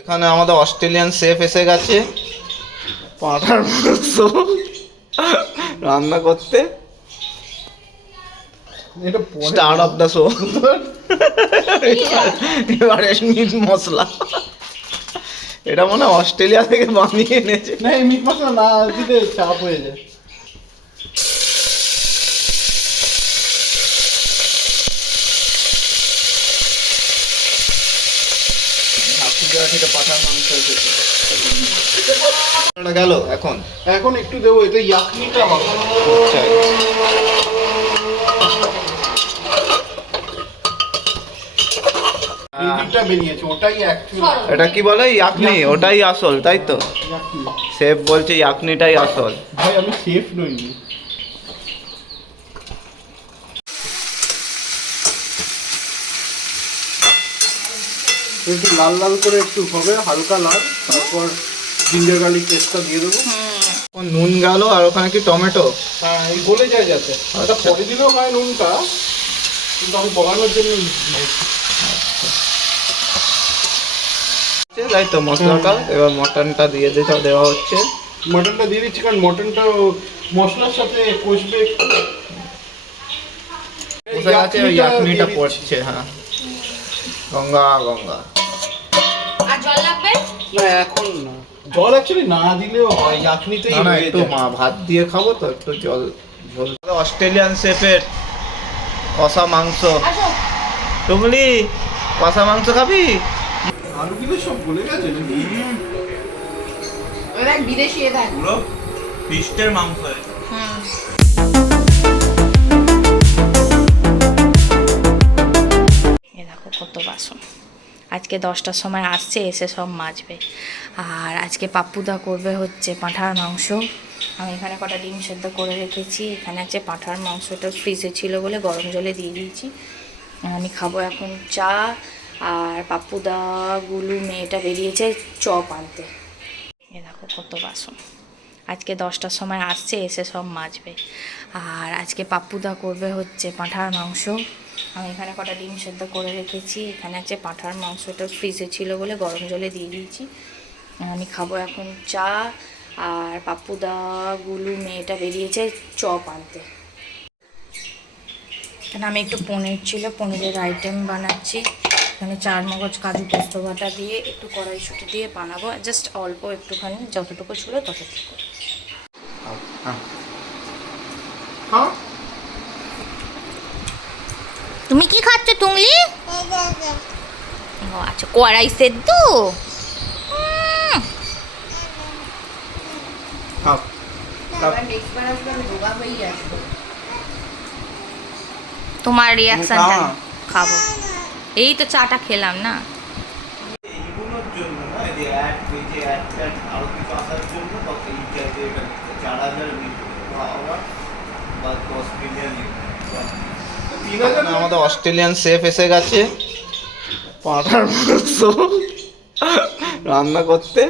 এখানে আমাদের Australian chef এসে গেছে পাঁঠার মাংস রান্না করতে। স্টার অফ দ্য শো এবারে মিট মশলা। এটা মনে হয় অস্ট্রেলিয়া থেকে বানিয়ে এনেছে। না এই মিট মশলা না দিলে চাপ হয়ে যায়। পাঠার মাংস গেল এখন এখন একটু দেবো, এটা ইয়াকনিটা হবে। আচ্ছা এই দিকটা বেরিয়েছে, ওটাই অ্যাকচুয়ালি। এটা কি বলে ইয়াকনি? ওটাই আসল, তাই তো? ইয়াকনি। শেফ বলছে ইয়াকনিটাই আসল। ভাই আমি শেফ নই। একটু লাল লাল করে একটু হবে, হালকা লাল। তারপর জিঞ্জার গার্লিক পেস্টটা দিয়ে দেবো। নুন গেল আর ওখানে কি টমেটো? হ্যাঁ এই গলে যায় যাতে। এটা পরে দিলেও হয় নুনটা, কিন্তু আমি বলানোর জন্য তাই তো মশলাটা। এবার মটনটা দিয়ে দেওয়া হচ্ছে। মটনটা দিয়ে দিচ্ছি কারণ মটনটা মশলার সাথে কষবে একটু। বসে গেছে, ওই ইয়াকনিটা পড়ছে। হ্যাঁ গঙ্গা গঙ্গা। আর জল লাগবে না এখন না, জল অ্যাকচুয়ালি না দিলেও হয়, ইয়াকনিতেই না হয়ে একটু যায়। ভাত দিয়ে খাবো তো, একটু জল ঝোল। অস্ট্রেলিয়ান শেফের কষা মাংস। আসো টুমলি কষা মাংস খাবি? আলুগুলো সব গলে গেছে নাকি? ওরা বিদেশি এটা পুরো ফিস্টের মাংস। এ দেখো কত বাসন। আজকে 10টার সময় আসছে, এসে সব মাজবে। আর আজকে পাপ্পুদা করবে হচ্ছে পাঁঠার মাংস। আমি এখানে কটা ডিম সেদ্ধ করে রেখেছি। এখানে আছে পাঁঠার মাংসটা ফ্রিজে ছিল বলে গরম জলে দিয়ে দিয়েছি। আমি খাবো এখন চা। আর পাপ্পুদা গুলু মেয়েটা বেরিয়েছে চপ আনতে। এ দেখো কত বাসন। আজকে 10টার সময় আসছে, এসে সব মাজবে। আর আজকে পাপ্পুদা করবে হচ্ছে পাঁঠার মাংস। আমি এখানে কটা ডিম সেদ্ধ করে রেখেছি। এখানে আছে পাঁঠার মাংসটা ফ্রিজে ছিল বলে গরম জলে দিয়ে দিয়েছি। আমি খাবো এখন চা। আর পাপ্পুদা গুলু মেয়েটা বেরিয়েছে চপ আনতে। এখানে আমি একটু পনির ছিল, পনিরের আইটেম বানাচ্ছি। এখানে 4 মগজ কাজু পোস্ত বাটা দিয়ে একটু কড়াইশুঁটি দিয়ে বানাবো। জাস্ট অল্প একটুখানি, যতটুকু ছিল ততটুকু। হ্যাঁ তুমি কি খাচ্ছ টুংলি? ও আচ্ছা, কড়াই সেদ্ধ। তোমার রিয়াকশনটা খাবো। এই তো চাটা খেলাম না। এইগুলোর জন্য না, যে অ্যাড আরো কিছু আসার জন্য তখন এই চাইতে এটা 4000 বা 10 মিলিয়ন। আমাদের অস্ট্রেলিয়ান শেফ এসে গেছে পাঁঠার মাংস রান্না করতে।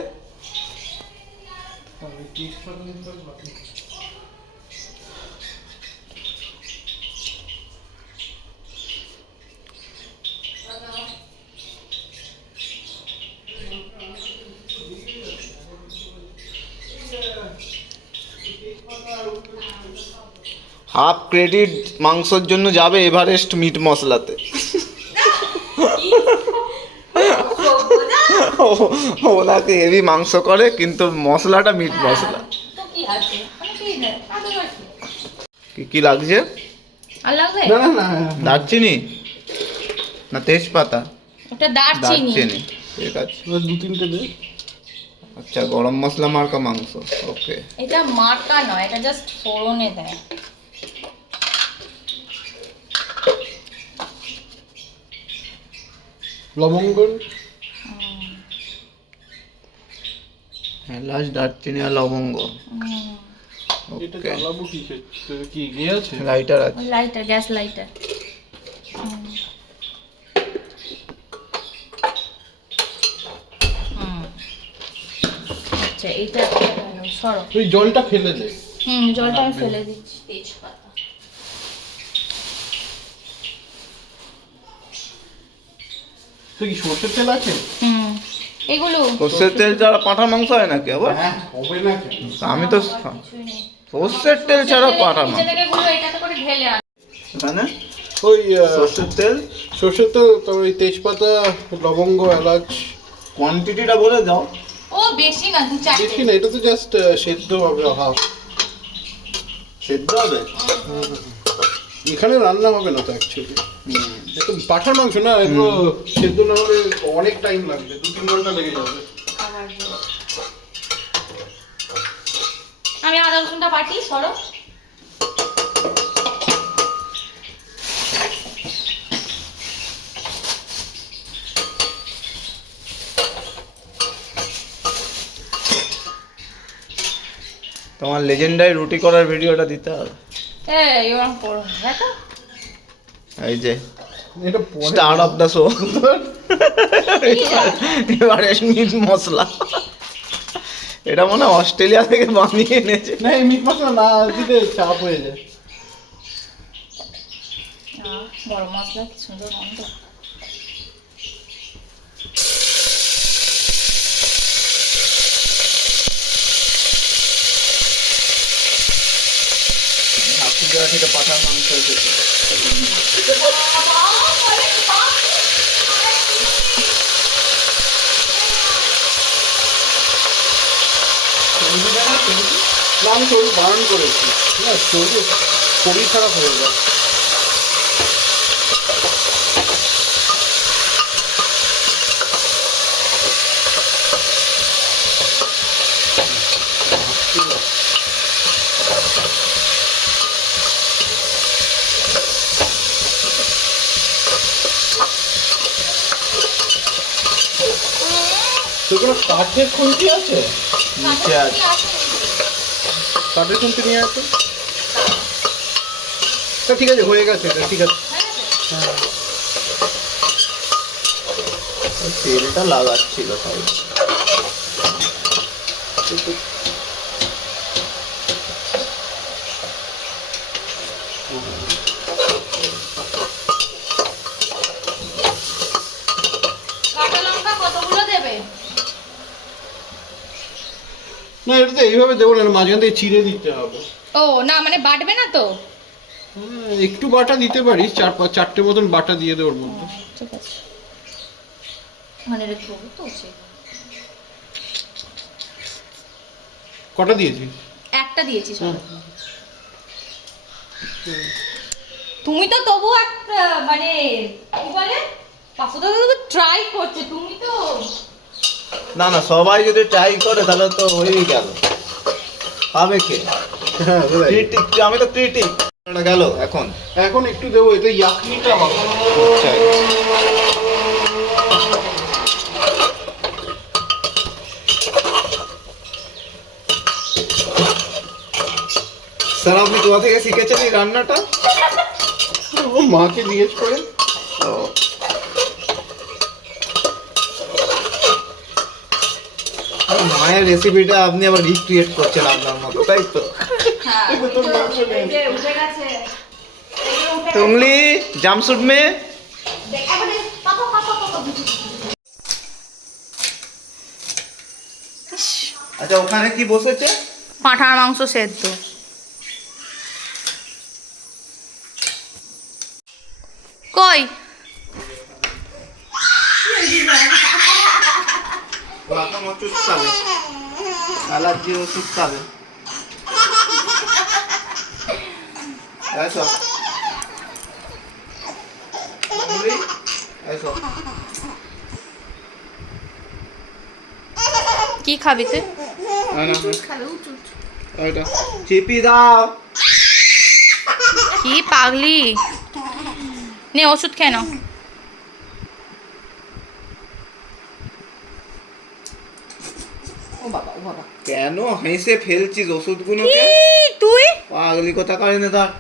হাফ ক্রেডিট মাংসর জন্য যাবে এভারেস্ট মিট মশলাতে। ওনাকে হেভি মাংস করে, কিন্তু মশলাটা মিট মশলা। কি কি লাগছে? আর লাগবে? না না না, দারচিনি না তেজপাতা? ওটা দারচিনি। দারচিনি, ঠিক আছে। 2-3টে দে। আচ্ছা, গরম মশলা মার্কা মাংস। ওকে, এটা মার্কা নয়, এটা জাস্ট ফোড়নে দেয়। লবঙ্গ, এলাচ দারচিনি আর লবঙ্গ। এটা ওকে, জ্বালাবো কি? কি ঘি আছে? লাইটার আছে? Lighter, gas lighter. আচ্ছা এইটা সরো। তুই জলটা ফেলে দে। জলটা আমি ফেলে দিচ্ছি। তেজপাতা তুই কি সর্ষের তেল আছে? এগুলো সর্ষের তেল ছাড়া পাঁঠার মাংস হয় নাকি আবার? হ্যাঁ হবে না কেন? আমি তো সর্ষের তেল ছাড়া পাঁঠার নিচে মাংস থেকে গুলো এটাতে করে ঢেলে আন। এখানে ওই সর্ষের তেল সর্ষের তেল, তারপর ওই তেজপাতা, লবঙ্গ, এলাচ। কোয়ান্টিটিটা বলে দাও। ও বেশি না, 2-4 বেশি না, এটা তো জাস্ট সেদ্ধ হবে হাফ। সেদ্ধ হবে? এখানে রান্না হবে না তো অ্যাকচুয়ালি, এটা পাঁঠার মাংস না, এগুলো সেদ্ধ না হলে অনেক টাইম লাগবে, 2-3 ঘন্টা লেগে যাবে। আমি আদা রসুনটা বাটি সরো। তোমার লেজেন্ডারি রুটি করার ভিডিওটা দিতে হবে। এই এবার পড়ো দেখো। এই যে এটা স্টার অফ দ্য শো, এবারে মিট মশলা। এটা মনে হয় অস্ট্রেলিয়া থেকে বানিয়ে এনেছে। না, এই মিট মশলা না দিলে চাপ হয়ে যায়। বড় মশলা কি সুন্দর গন্ধ। সেটা পাঠার মাংস এসেছে। না, আমি শরীর বারণ করেছি, না শরীর খারাপ হয়ে যায়। তো কোনো কাঠের খুন্তি আছে? নিচে আছে। কাঠের খুন্তি নিয়ে আসো। তা ঠিক আছে, হয়ে গেছে এটা, ঠিক আছে। তেলটা লাগাচ্ছিল তাই। কাঁচা লঙ্কা কতগুলো দেবে? না, এটা তো এইভাবে দেবো না, মাঝখান থেকে চিড়ে দিতে হবে। ও না, মানে বাটবে না তো? একটু বাটা দিতে পারিস, 4-5 মতন বাটা দিয়ে দে ওর মধ্যে। ঠিক আছে, মানে রেখে তো সেই কটা দিয়েছিস? একটা দিয়েছি সব। তুমি তো তবু একটা মানে কি বলে পাপুদা তো ট্রাই করছে, তুমি তো না না, সবাই যদি ট্রাই করে তাহলে তো হয়েই গেল। পাবে কে? হ্যাঁ, ক্রিটিক, আমি তো ক্রিটিক। গেল এখন এখন একটু দেবো, এতে ইয়াকনিটা হবে। আচ্ছা। স্যার আপনি কোথা থেকে শিখেছেন এই রান্নাটা? ও মাকে জিজ্ঞেস করে। ও, মায়ের রেসিপিটা আপনি আবার রিক্রিয়েট করছেন আপনার মতো, তাই তো? উঠে গেছে। তুমলি জামশুট মে। আচ্ছা, ওখানে কি বসেছে? পাঁঠার মাংস সেদ্ধ। কই ওষুধ খাবে, অ্যালার্জির ওষুধ খাবে। এসো তুমলি, এসো। কি খাবি তুই? চিপি দাও। কি পাগলি, নে ওষুধ খেয়ে নাও। কেন হেসে ফেলছিস ওষুধগুলোকে? তুই পাগলি কথা কারণে ধর।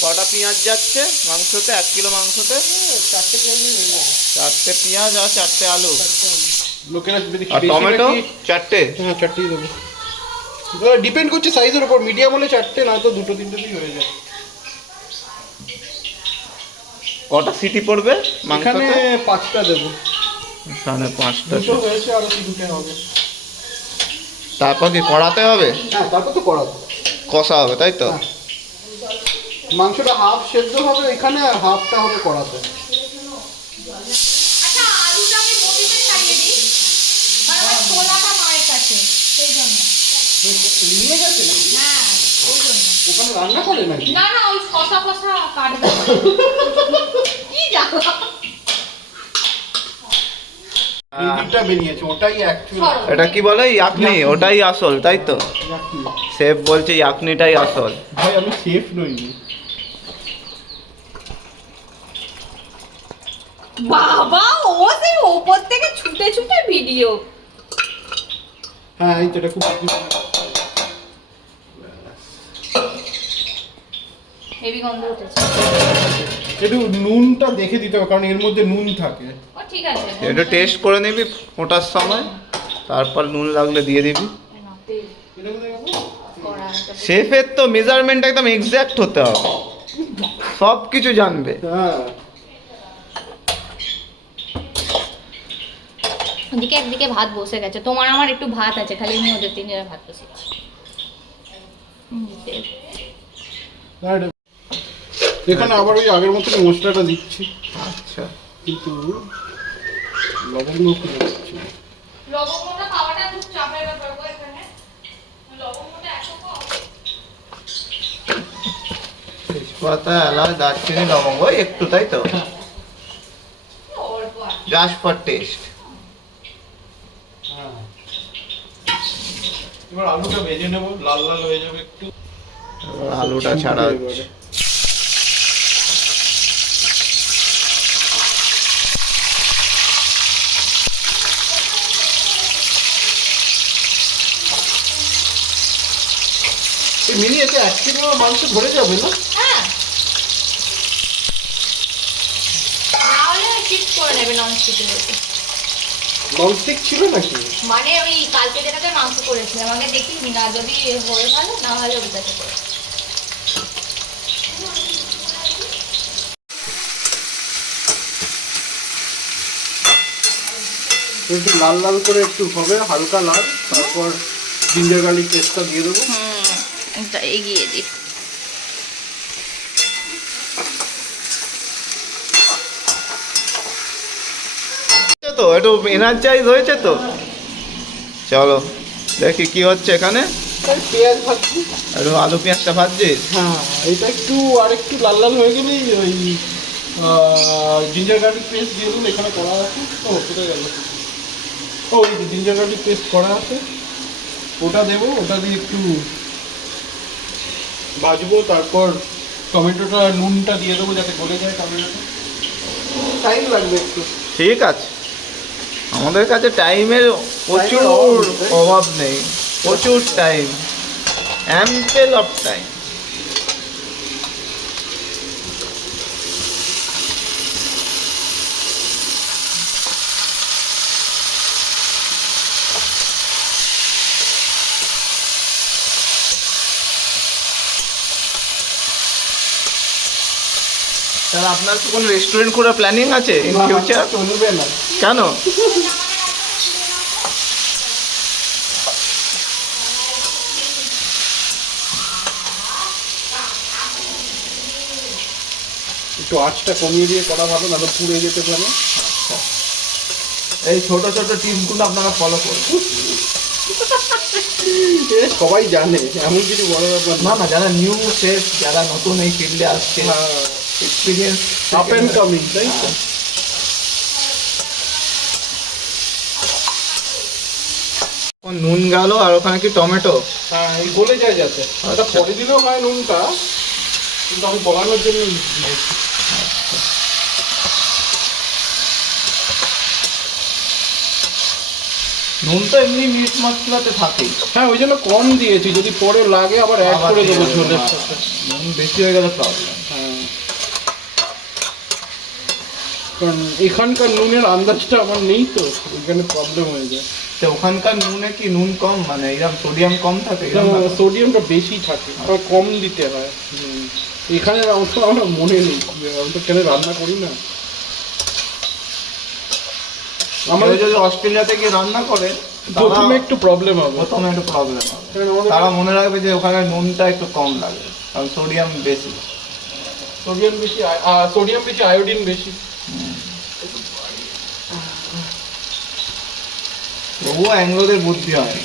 কটা পেঁয়াজ যাচ্ছে মাংসতে? 1 কিলো মাংসতে 4টে পেঁয়াজ আর 4টে আলু। লোকেরা যদি আর বেশি টমেটো নাকি- 4টে। হ্যাঁ, 4টেই দেবো। ডিপেন্ড করছে সাইজের উপর, মিডিয়াম হলে 4টে, না তো 2-3টেতেই হয়ে যায়। কটা সিটি পড়বে এখানে মাংসতে? 5টা দেবো। এখানে 5টা। দুটো হয়েছে, আরো 3টে হবে। তারপর কি কড়াতে হবে? হ্যাঁ, তারপর তো করাবো। কষা হবে তাই তো? হ্যাঁ। মাংসটা হাফ সেদ্ধ হবে এখানে, আর হাফটা হবে কড়াতে। আচ্ছা, আলুটা আমি বটিতে ছাড়িয়ে দিই, কারণ আমার ছোলাটা মায়ের কাছে, সেই জন্য। নিয়ে গেছে নাকি? হ্যাঁ, ওই জন্য। ওখানে রান্না করে নাকি? না না, ওই কষা কষা কাটবে। কি জানো? ইঞ্জিনটা বেরিয়েছে, ওটাই অ্যাকচুয়ালি। এটা কি বলে? ইয়াকনি, ওটাই আসল তাই তো? শেফ বলছে ইয়াকনিটাই আসল। ভাই আমি শেফ নই। বাবা, ও সেই ওপর থেকে ছুটে ছুটে ভিডিও। হ্যাঁ, এই তো এটা খুব হেভি গন্ধ উঠেছে। একটু নুনটা দেখে দিতে হবে, কারণ এর মধ্যে নুন থাকে। ও ঠিক আছে। একটু টেস্ট করে নিবি ফোটার সময়, তারপর নুন লাগলে দিয়ে দিবি। এটা কোথায় গেল? শেফের তো মেজারমেন্ট একদম এক্সাক্ট হতে হবে, সব কিছু জানবে। হ্যাঁ, ওদিকে একদিকে ভাত বসে গেছে, তোমার আমার একটু ভাত আছে, খালি আমি ওদের তিনজনের ভাত বসেছি। আর এখানে আবার ওই আগের মতন মশলাটা দিচ্ছি, আচ্ছা, কিন্তু লবঙ্গ খুঁজে পাচ্ছি না। লবঙ্গটা পাওয়াটা খুব চাপের ব্যাপার গো এখানে, লবঙ্গটা এত কম। তেজপাতা, এলাচ, দারচিনি, লবঙ্গ একটু তাই তো? অল্প আর কি। Just for test. হ্যাঁ, এবার আলুটা ভেজে নেবো, লাল লাল হয়ে যাবে একটু। আলুটা ছাড়া হচ্ছে। এই মিনি এতে 1 কিলো মাংস ধরে যাবে না? হ্যাঁ, না হলে শিফট করে নেবে ননস্টিকের মধ্যে। ননস্টিক ছিল নাকি? মানে ওই কালকে যেটাতে মাংস করেছিলাম, আমাকে দেখিনি না, যদি হয়ে ভালো না হলে ওটাতে করে। একটু লাল লাল করে একটু হবে, হালকা লাল। তারপর জিঞ্জার গার্লিক পেস্টটা দিয়ে দেবো। এটা এগিয়ে দিই। তো একটু এনার্জাইজ হয়েছে তো। চলো দেখি কি হচ্ছে এখানে। এই পেঁয়াজ ভাজছি। একটু আলু পেঁয়াজটা ভাজছিস? হ্যাঁ, এটা একটু আর একটু লাল লাল হয়ে গেলেই ওই জিঞ্জার গার্লিক পেস্ট দিয়ে দেবো। এখানে করা আছে। ও কোথায় গেল? ও এই জিঞ্জার গার্লিক পেস্ট করা আছে, ওটা দেবো। ওটা দিয়ে একটু ভাজবো। তারপর টমেটোটা, নুনটা দিয়ে দেবো যাতে গলে যায় টমেটোটা। টাইম লাগবে একটু। ঠিক আছে, আমাদের কাছে টাইমের প্রচুর অভাব নেই, প্রচুর টাইম, অ্যাম্পেল অফ টাইম। তাহলে আপনার কি কোনো রেস্টুরেন্ট খোলার প্ল্যানিং আছে ইন ফিউচার? চলবে না। কেন? একটু আঁচটা কমিয়ে দিয়ে করা ভালো, নাহলে পুড়ে যেতে পারে। এই ছোট ছোট টিপসগুলো আপনারা ফলো করুন। এ সবাই জানে, এমন কিছু বড় ব্যাপার না না, যারা নিউ শেফ, যারা নতুন এই ফিল্ডে আসছে, এক্সপিরিয়েন্স আপ অ্যান্ড কামিং, তাই তো? নুন গেল, আর ওখানে কি টমেটো? হ্যাঁ, এই গলে যায় যাতে। ওটা পরে দিলেও হয় নুনটা, কিন্তু আমি গলানোর জন্য দিয়েছি। নুন তো এমনি মিট মশলাতে থাকেই। হ্যাঁ, ওই জন্য কম দিয়েছি, যদি পরে লাগে আবার অ্যাড করে দেবো ঝোলের সাথে। নুন বেশি হয়ে গেলে প্রবলেম। হ্যাঁ, কারণ এখানকার নুনের আন্দাজটা আমার নেই তো, এখানে প্রবলেম হয়ে যায়। তো ওখানকার নুনে কি নুন কম, মানে এরকম সোডিয়াম কম থাকে? এরকম ব্যাপার? সোডিয়ামটা বেশি থাকে, আবার কম দিতে হয়। এখানে অবশ্য আমার মনে নেই, আমি তো এখানে রান্না করি না। আমাদের যদি অস্ট্রেলিয়াতে গিয়ে রান্না করে প্রথমে একটু প্রবলেম হবে, প্রথমে একটু প্রবলেম হবে। কারণ আমাদের তারা মনে রাখবে যে ওখানে নুনটা একটু কম লাগে, কারণ সোডিয়াম বেশি। সোডিয়াম বেশি, আয়োডিন বেশি। তবুও অ্যাংলোদের বুদ্ধি হয় না।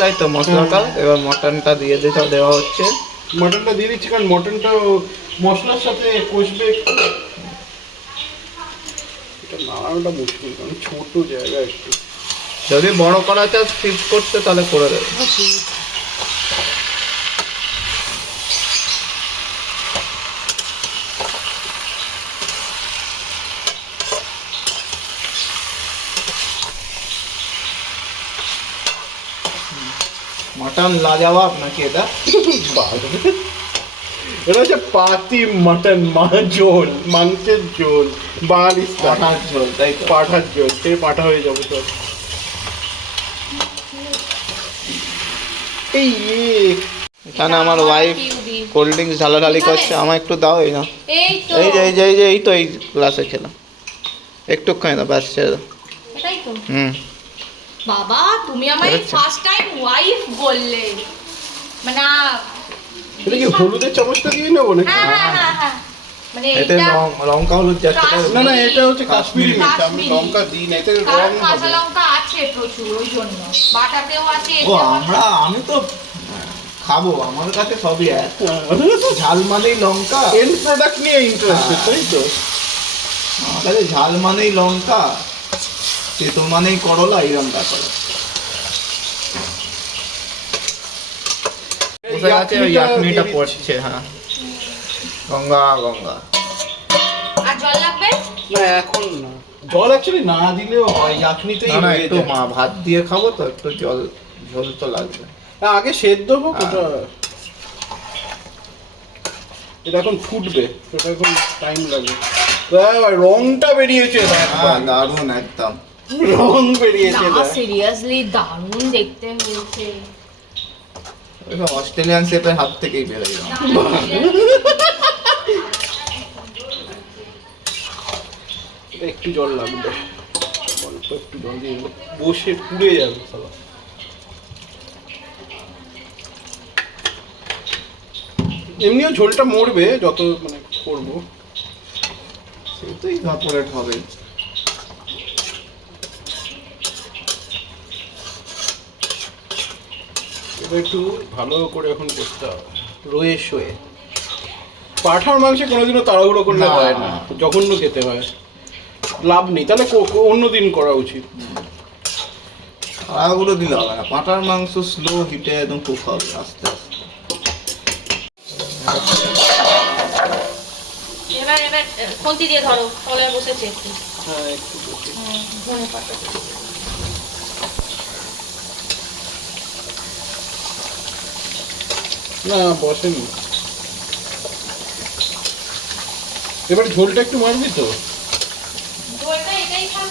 তাই তো মশলাটা এবার মটনটা দিয়ে দেওয়া হচ্ছে। মটনটা দিয়ে দিচ্ছি কারণ মটনটা মশলার সাথে কষবে একটু। এটা নাড়ানোটা মুশকিল কারণ ছোট জায়গা একটু। যদি বড় করা চাস শিফট করতে তাহলে করে দেবে। মটন লাজবাব নাকি এটা? এটা হচ্ছে পাতি মটন, ঝোল, মাংসের ঝোল, পাঠার ঝোল, তাই তো? পাঠার ঝোল, সেই পাঠা হয়ে যাবে সব। এই এখানে আমার ওয়াইফ কোল্ড ড্রিঙ্কস ঢালাঢালি করছে, আমার একটু দাও। এই না, এই তো এই তো এই গ্লাসে খেলাম, একটুখানি দাও, ব্যাস ছেড়ে দাও। এটাই তো। বাবা তুমি আমায় আচ্ছা। ফার্স্ট টাইম ওয়াইফ বললে, মানে এটা কি হলুদের চামচটা দিয়ে নেবো নাকি? হ্যাঁ মানে এতে এটা লঙ্কা হলুদ যাচ্ছে, তাই তো? না না, এটা হচ্ছে কাশ্মীরি মির্চ, আমি কাশ্মীরি। লঙ্কা দিই না, এতে কারণ রং কাঁচা হবে। লঙ্কা আছে প্রচুর, ওই জন্য বাটাতেও আছে, ও এতেও আছে। আমি তো খাবো, আমার কাছে সবই এক। ঝাল মানেই লঙ্কা, এন্ড প্রোডাক্ট নিয়ে ইন্টারেস্টেড, তাই তো? আমার কাছে ঝাল মানেই লঙ্কা, তেতো মানেই করলা, এরকম ব্যাপার। বসে আছে, ওই ইয়াকনিটা পড়ছে। হ্যাঁ, গঙ্গা গঙ্গা। আর জল লাগবে? না এখন না, জল অ্যাকচুয়ালি না দিলেও হয়, ইয়াকনিতেই না না, হয়ে একটু যায়। ভাত দিয়ে খাবো তো, একটু ঝোল তো লাগবে। না, আগে সেদ্ধ হোক ওটা। এটা এখন ফুটবে, ওটা এখন টাইম লাগবে। রংটা বেরিয়েছে হ্যাঁ, দারুণ একদম। রং বেরিয়েছে না সিরিয়াসলি দারুণ দেখতে হয়েছে। ওইসব অস্ট্রেলিয়ান শেফের হাত থেকেই বেরোয়। এটা একটু জল লাগবে, অল্প একটু জল দিয়ে দেবো। বসে পুড়ে যাবে সালা। এমনিও ঝোলটা মরবে যত মানে করবো। সে তো ইভাপোরেট হবে। এটা একটু ভালো করে এখন করতে হবে, রয়ে শোয়ে। পাঁঠার মাংসে কোনোদিনও তাড়াহুড়ো করলে না। হয় না, জঘন্য খেতে হয়, লাভ নেই। তাহলে অন্য দিন করা উচিত। আগুলো দিলে হবে না, পাঁঠার মাংস স্লো হিটে একদম কুক হবে আস্তে আস্তে। এবার খুন্তি দিয়ে ধরো, তলায় বসেছে একটু। হ্যাঁ, একটু বসে। ধনে পাতা না বসেনি। এবার ঝোলটা একটু মারবি তো? ঝোলটা এটাই থাক।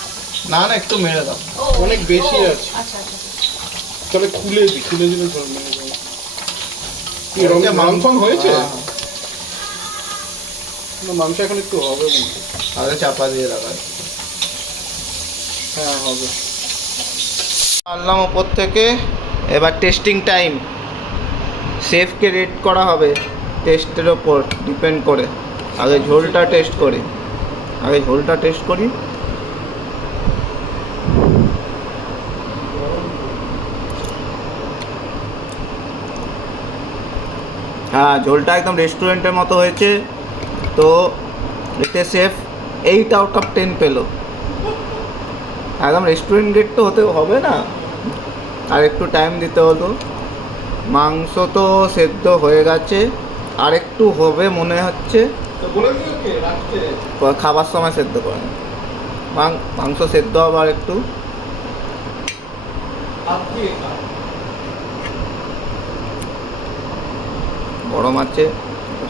না না, একটু মেরে দাও। ও, অনেক বেশি ও, আছে। আচ্ছা আচ্ছা। তাহলে খুলে দিলে ঝোল মেরে যাবে। কি মাংস হয়েছে? হ্যাঁ, না, মাংস এখন একটু হবে মনে হয়। আগে চাপা দিয়ে লাগাই। হ্যাঁ হবে। আনলাম ওপর থেকে, এবার টেস্টিং টাইম। শেফকে রেট করা হবে টেস্টের ওপর ডিপেন্ড করে। আগে ঝোলটা টেস্ট করি, হ্যাঁ, ঝোলটা একদম রেস্টুরেন্টের মতো হয়েছে। তো এতে শেফ 8/10 পেলো। একদম রেস্টুরেন্ট গ্রেড তো হতে হবে না, আর একটু টাইম দিতে হতো। মাংস তো সেদ্ধ হয়ে গেছে, আর একটু হবে মনে হচ্ছে, তো বলে দিও কে রাখতে? খাবার সময় সেদ্ধ করে মাংস সেদ্ধ হবে আর একটু। হাত দিয়ে খা। গরম আছে,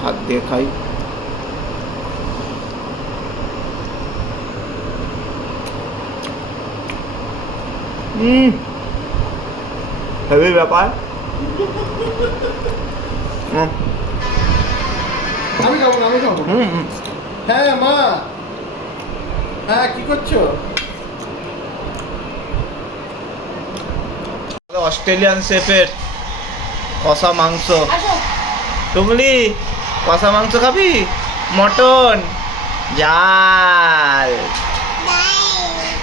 হাত দিয়ে খাই। হেভি ব্যাপার। আমি খাবো না, আমি খাবো না। হুম হুম। হ্যাঁ মা, হ্যাঁ কি করছো? অস্ট্রেলিয়ান শেফের কষা মাংস। আসো। টুকলি কষা মাংস খাবি? মটন জাল।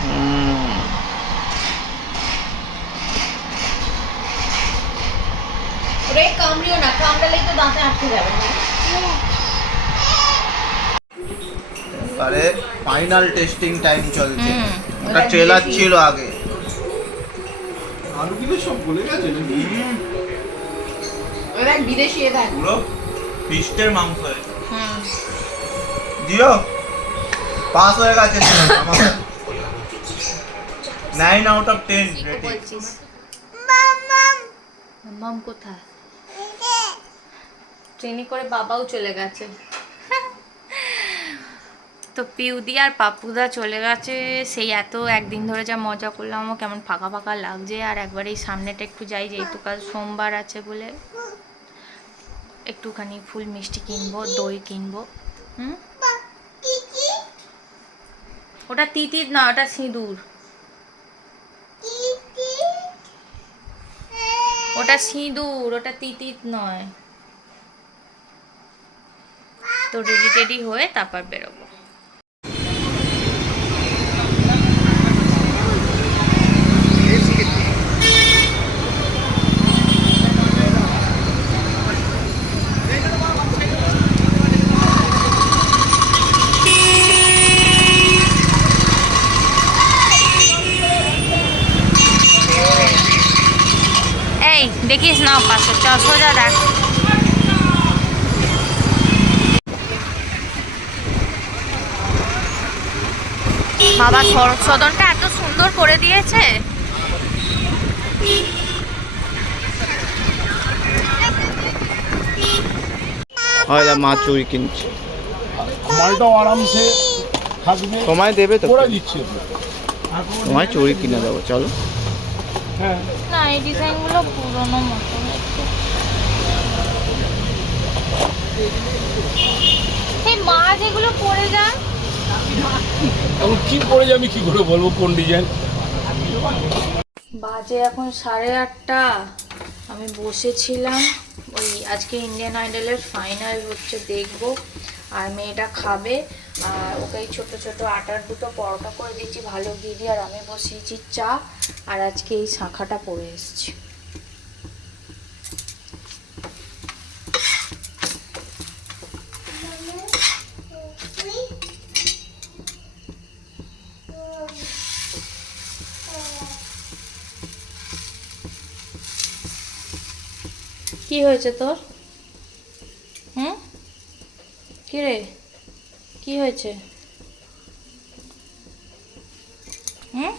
হুম। ওরে কামড়িও না, কামড়ালেই তো দাঁতে আটকে যাবে। এবারে ফাইনাল টেস্টিং টাইম চলছে। হুম, ওটা ট্রেলার ছিল আগে। আলুগুলো সব গলে গেছে নাকি? ওরা বিদেশি এ দেখ। পুরো ফিস্টের মাংস হয়েছে। হুম। দিও পাস হয়ে গেছে আমার 9 আউট অফ 10 রেটিং। বলছিস মাম কোথায়? ট্রেনে করে বাবাও চলে গেছে। তো পিউদি আর পাপ্পুদা চলে গেছে। সেই এত একদিন ধরে যা মজা করলাম, আমার কেমন ফাঁকা ফাঁকা লাগছে। আর একবার এই সামনেটা একটু যাই, যেহেতু কাল সোমবার আছে বলে একটুখানি ফুল মিষ্টি কিনবো, দই কিনবো। হুম, ওটা তিতির না, ওটা সিঁদুর। ওটা সিঁদুর, ওটা তিতির নয়। তো রেডি টেডি হয়ে তারপর বেরোবো। এই দেখিস না পাশে, চল সোজা দেখ। বাবা সদনটা এত সুন্দর করে দিয়েছে। হয় মা চুরি কিনছে। মালটাও আরামসে থাকবে, সময় দেবে তো, করে দিচ্ছে তো। সময় চুরি কিনে দেবো চলো। হ্যাঁ, না এই ডিজাইনগুলো পুরনো মতো একটু। এই মাছ এগুলো পরে যান। এখন কি পরে যাবি, কি করে বলবো কোন ডিজাইন? বাজে এখন 8:30। আমি বসেছিলাম, ওই আজকে ইন্ডিয়ান আইডলের ফাইনাল হচ্ছে, দেখবো। আর মেয়েটা খাবে, আর ওকে এই ছোটো ছোটো আটার দুটো পরোটা করে দিচ্ছি ভালো ঘি দিয়ে। আর আমি বসিয়েছি চা, আর আজকে এই শাঁখাটা পরে এসেছি। কি হয়েছে তোর? হুম, কি রে, কি হয়েছে? হুম,